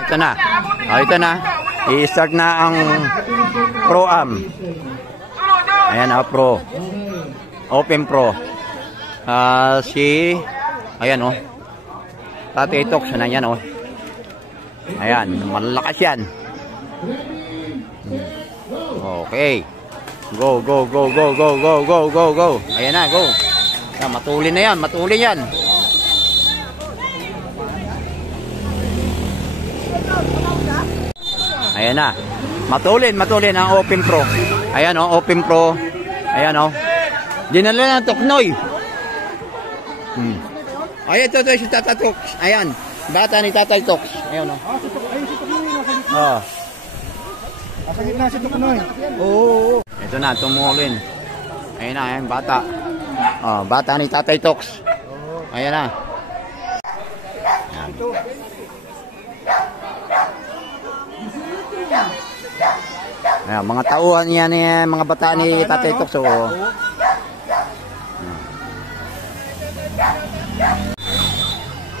Ito na. Ito na. I-start na ang Pro-Am. Ayan, Pro. Open Pro. Ayan, Tatay Tox na yan, Ayan, malakas yan. Okay. Go. Ayan na, go. Matulin na yan, matulin yan. Ayan na. Matulin ang Open Pro. Ayan, Open Pro. Ayan, dinala ng Toknoy. Ayan, ito si Tata Tox. Ayan, bata ni Tatay Tox. Ayan, Nasa gitna si Toknoy. Oo. Ito na, tumulin. Ayan na, ayan, bata. Bata ni Tatay Tox. Ayan na. Ayan, mga tauhan yan, mga bata ni Tatay Tox.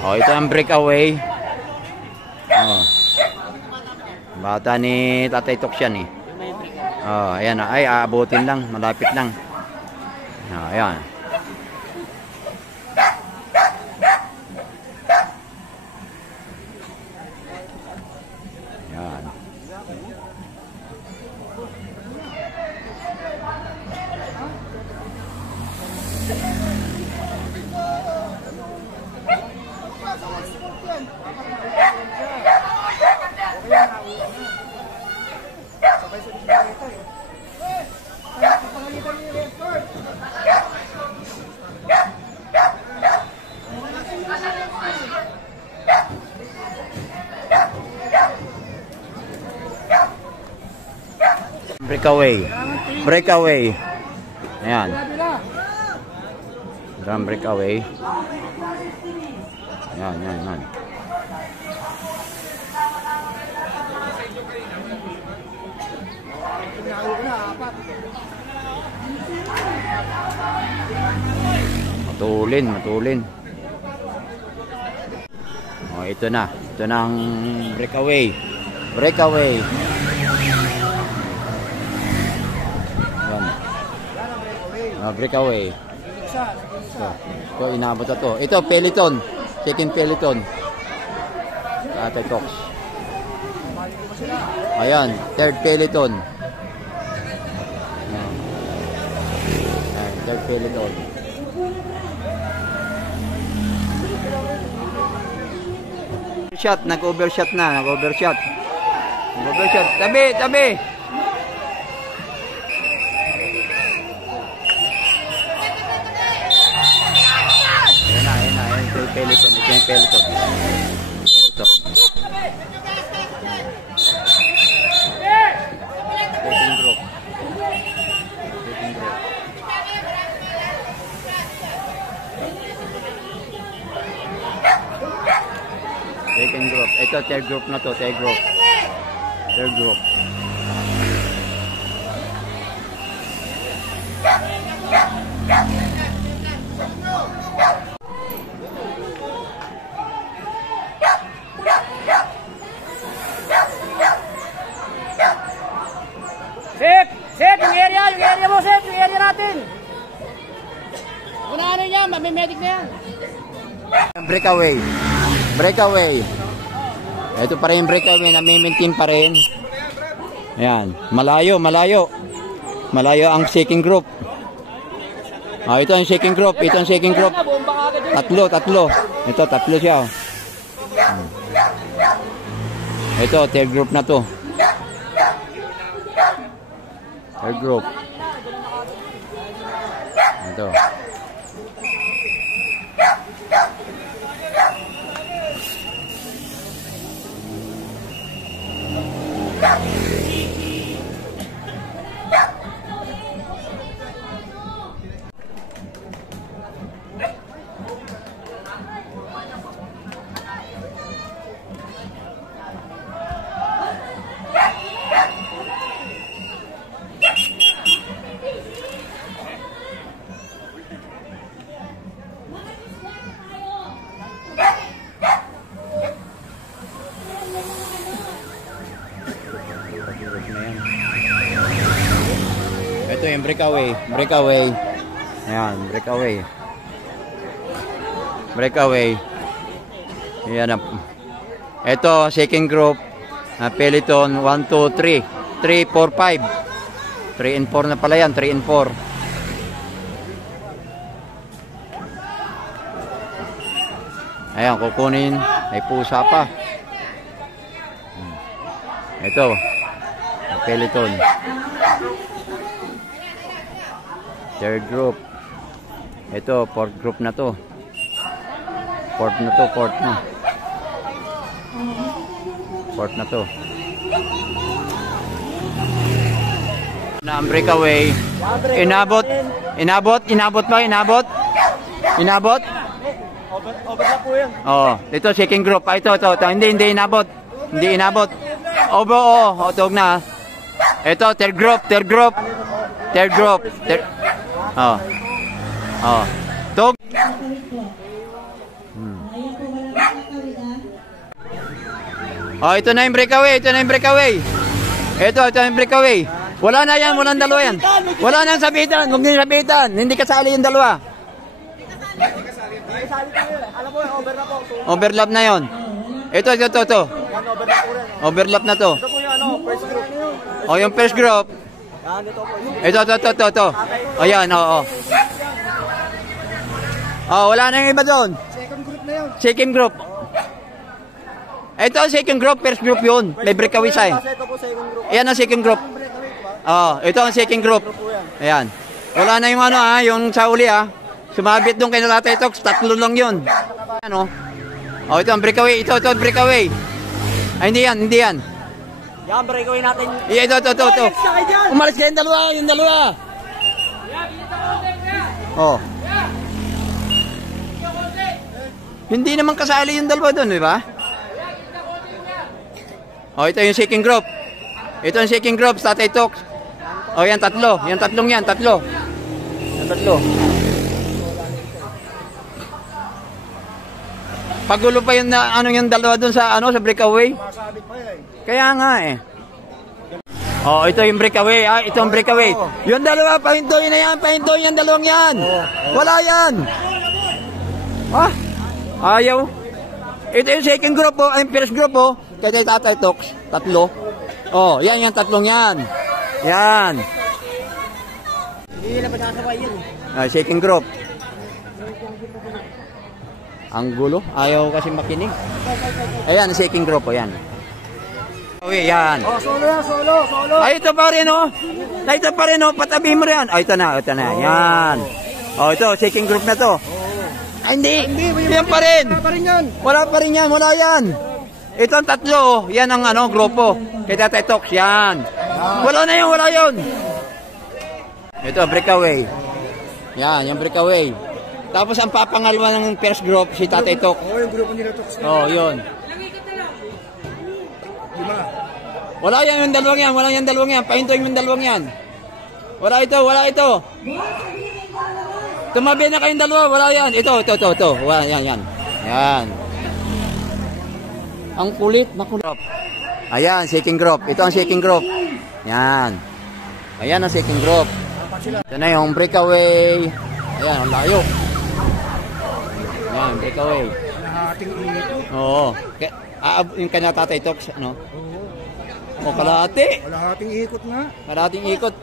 Ito ang breakaway. Bata ni Tatay Tox yan, ayan na. Ay, aabutin lang. Malapit lang. Ayan. Ayan. Breakaway. Ayan. Drum breakaway. Ayan. Matulin. Ito na. Ito na ang breakaway. Breakaway. Ito, inabot na to. Ito, Peloton. Second Peloton. Tatay Tox. Ayan, third Peloton. Ayan, third Peloton. Nag-overshot. Tabi. Peloton. Ito yung Peloton. Ito. Second group. Ito, third group na to. Third group. Sep, yung area mo, Sep, yung area natin. Unahan niya, may medic na yan. Breakaway. Ito pa rin yung breakaway, nami-maintain pa rin. Ayan, malayo. Malayo ang second group. Ito ang second group. Tatlo. Ito, tatlo siya. Ito, third group na to. Third group. Ito. Ayan. Ito yung breakaway. Breakaway. Ayan, breakaway. Breakaway. Ayan. Ito, second group. Peloton, 1, 2, 3. 3, 4, 5. 3 and 4 na pala yan. 3 and 4. Ayan, kukunin. May pusa pa. Ito. Peloton. Third group. Ito, fourth group na to. Fourth na to, fourth na. Fourth na to. Na ang breakaway. Inabot. Inabot ba? Inabot? Overlap po yan. Oh, ito second group. Ito. Hindi inabot. Hindi inabot. Tawag na. Ito, third group. Tog. Ito na yung breakaway. Ito yung breakaway. Wala na yan, walang dalawa yan. Wala nang sabitan, huwag nang sabitan. Hindi kasali yung dalawa. Alam mo, overlap po. Overlap na yon. Ito. Overlap na to. Ito po yung first group. Yung first group. Yan, ito po. Ito. Ayan, oo. Wala na yung iba doon. Second group na yun. Second group. Ito second group, first group yun. May breakaway sign. Ito po second group. Ayan ang second group. Ito ang second group. Ayan. Wala na yung yung sa uli Sumabit doon kay Tatay Tox, 3 lang yun. Ano? Ito ang breakaway. Ito ang breakaway. Ay, hindi yan. Yan, breakaway natin. Ito. Umalis kayo yung dalawa. Hindi naman kasali yung dalawa doon, di ba? Ito yung second group. Ito yung second group, Tatay Tox. Yan, tatlo. Yan, tatlo. Pagulo pa yung yung dalawa doon sa sa breakaway. Kaya nga ito yung breakaway. Ito yung breakaway. Yung dalawa, pahintuin na yan. Pahintuin yung dalawang yan. Wala yan. Ayaw. Ito yung second group yung first group kaya Tatay Tox. 3. Yan yung tatlong yan. Yan. Hindi na pasasabay yun. Second group. Ang gulo. Ayaw kasi makinig. Ayan, second group. Ayan. Yan. Solo. Ito pa rin Patabi mo rin. Ito na. Yan. Ito, second group na to. Hindi. Yan pa rin. Wala pa rin yan. Wala yan. Ito ang 3. Yan ang grupo. Kay Tatay Tox. Yan. Wala yun. Ito, breakaway. Yan, yung breakaway. Tapos ang papangalawa ng first group, si Tatay Tox. Yung grupo nila Tox. Yun. Wala yan yung dalawang yan. Pahintuin yung dalawang yan. Wala ito. Tumabi na kayong dalawa, wala yan. Ito. Wala, yan. Yan. Ang kulit, makulit. Ayan, second group. Ito ang second group. Yan. Ayan ang second group. Ito na yung breakaway. Ayan, ang layo. Ayan, breakaway. Yung kanya Tatay Tox, kalahati. Kalahating ikot.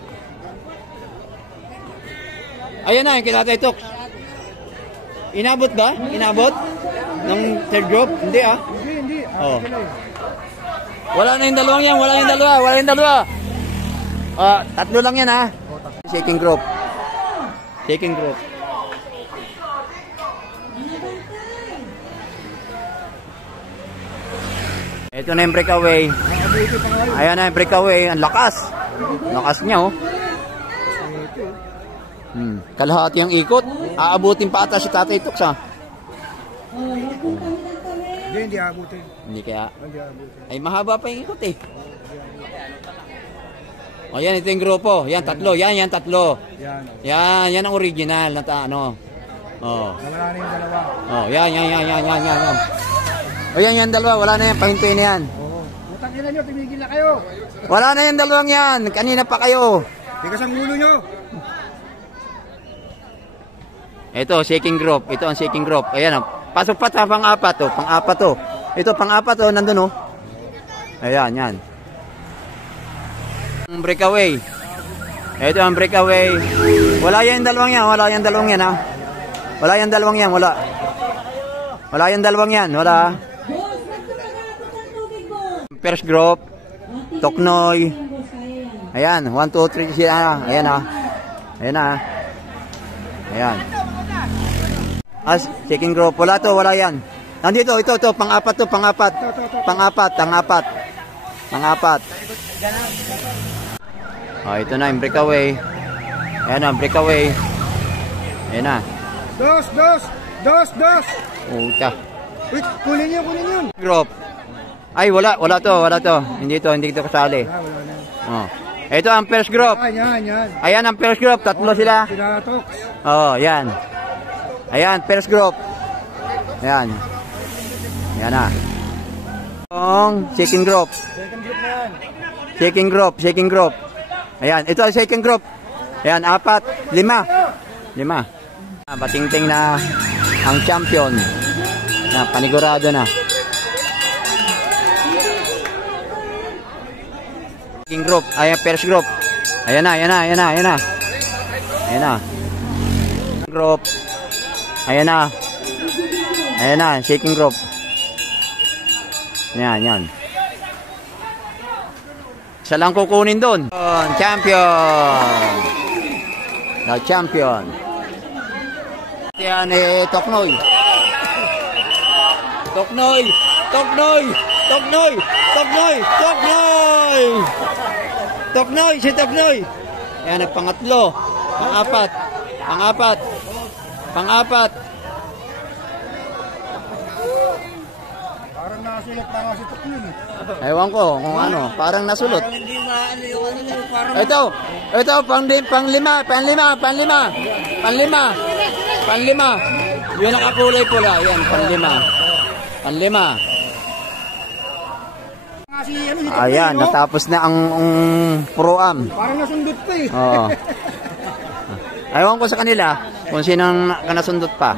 Ayan na, yung kay Tatay Tox. Inabot ba? Inabot? Ng third group? Hindi Hindi. Wala na yung dalawang yan. Wala yung dalawa. 3 lang yan Second group. Ito na yung breakaway. Ayan na yung breakaway. Ang lakas. Lakas niya Kalahati ang ikot. Aabutin pa ata si Tatay Tox Hindi aabutin. Hindi kaya. Ay mahaba pa yung ikot Yan, ito yung grupo. Yan, 3. Yan, 3. Yan ang original na Wala na yung dalawa. Yan. Yan yung dalawa. Wala na yan. Pahintuin na yan. tigilan nyo, tumigil na kayo. Wala na yung dalawang yan. Kanina pa kayo. Tigas ang ulo nyo. Ito, shaking group. Ito ang shaking group. Ayan, oh. Pasok pa sa pang-apat, oh. Pang-apat, oh. Ito, pang-apat, oh. Nandun, oh. Ayan, yan. Breakaway. Ito ang breakaway. Wala yan dalawang yan. Wala yan dalawang yan, ha. Wala yan dalawang yan. Wala. Wala yan dalawang yan. Wala. First group. Toknoy. Ayan. 1, 2, 3. Siya. Ayan, ha. Ayan, ha. Ayan. As, shaking group. Wala to. Wala yan. Nandito. Ito. Pang-apat to. Pang-apat. Pang-apat. Pang-apat. Pang-apat. Oh, ito na yung breakaway. Ayan na, breakaway. Ayan na. Dos. Uta. Wait, kunin yun. Group. Ay, wala to. Hindi to kasali. Wala na. Oh. Ito ang first group. Yan. Ayan ang first group. Tatlo sila. Tinatok. Oh, yan. Ayan, first group. Ayan. Ayan na. Ang shaking group. Second group na yan. Shaking group. Ayan, ito ang second group. Ayan, 4, 5. 5. Batingting na ang champion. Na panigurado na. Shaking group. Ayan, first group. Ayan na. Group. Ayan na, shaking group. Yan. Isa lang kukunin doon. Champion. The champion. Yan Toknoy. Si Toknoy. Yan ang pangatlo. Pang-apat. Parang nasulat na nga si Tuknin. Ewan ko kung ano, parang nasulot. Hindi maano yung ano yung parang... Ito, panlima. Yun nakakulay pula, yan, panlima. Ayan, natapos na ang pro-am. Parang nasundot pa eh. Oo. Ewan ko sa kanila kung sinong nasundot pa.